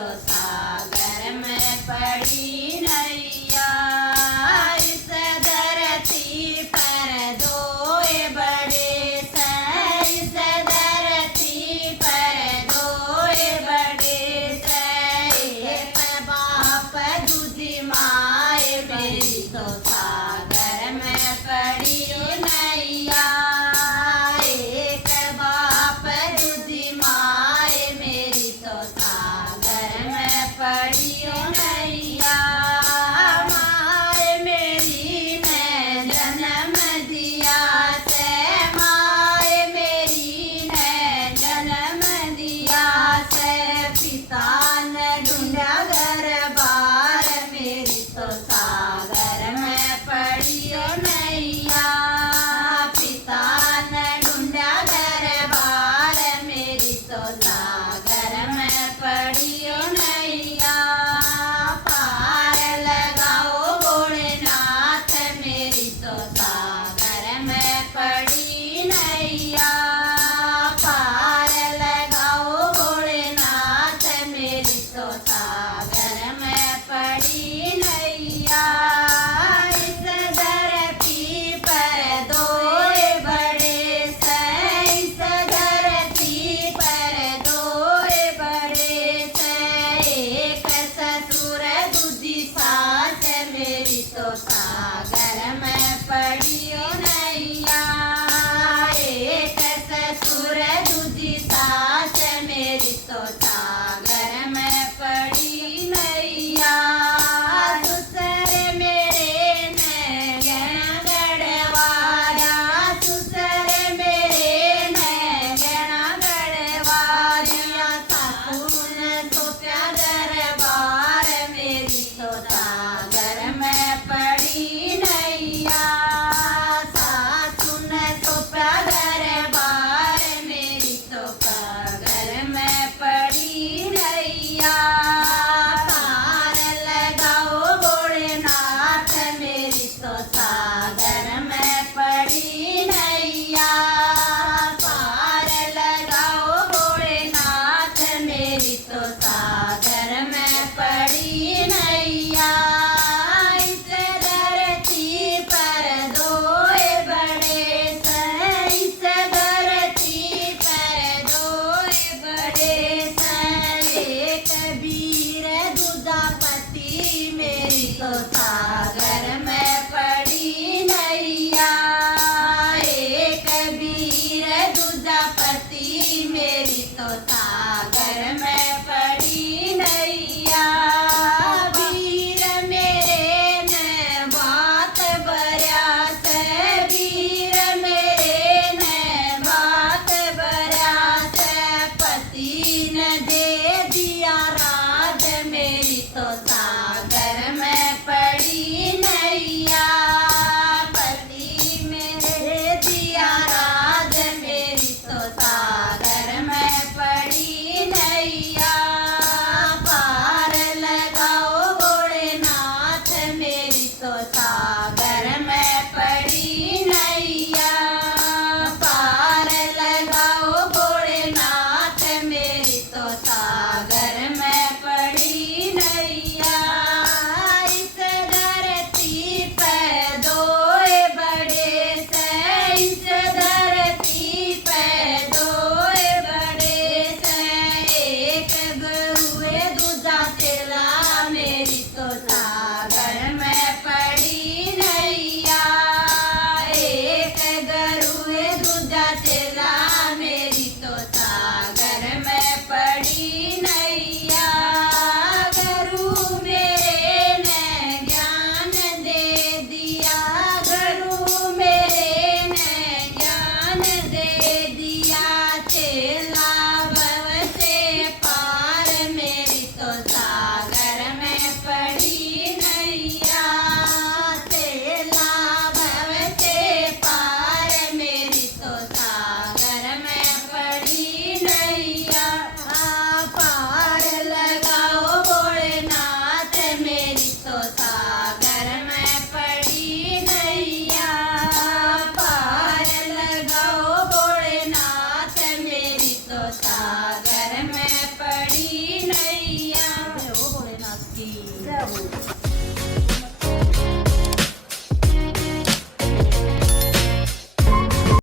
तो सागर में पड़ी नैया। इस धरती पर दो बड़े से, इस धरती पर दो बड़े से। एक बाप दूधी माए मेरी तो सागर में पड़ी नैया। एक बाप दूधी माए मेरी तो सागर में पड़ी नैया। माए मेरी ने जन्म दिया से, माए मेरी ने जन्म दिया से। पिता ने ढूंढा घर बार मेरी तो सागर में पड़ी नैया। पिता ने ढूंढा घर बार मेरी तो सागर में पड़ी नैया। पार लगाओ भोलेनाथ मेरी तो सागर में पड़ी नैया। पार लगाओ भोलेनाथ मेरी तो सागर में पड़ी नैया। इस धरती पर दो बड़े से, इस धरती पर दो बड़े से। एक ससुर दूधी सास मेरी तो सागर में पड़ी नैया। एक ससुर दूधी सास मेरी तो सागर में पड़ी नैया। ससुर मेरे ने गहना गढ़वाया, ससुर मेरे ने गहना गढ़वाया। सासू ने सोचा दरबार मेरी तो सागर में पड़ी नैया। सासू ने सोचा दरबार मेरी तो सागर में पड़ी नैया। पार लगाओ भोलेनाथ मेरी तो सागर में पड़ी नैया। पार लगाओ भोलेनाथ मेरी तो सागर में पड़ी नैया। इस धरती पर दो बड़े से, इस धरती पर दो बड़े से। एक वीर दूधापति मेरी तो सागर में पड़ी नैया। एक वीर दूधापति मेरी तो सागर में पड़ी नैया। वीर मेरे ने बात बरा से, वीर मेरे ने बात बरा से। पति ने दे दिया राज मेरी तो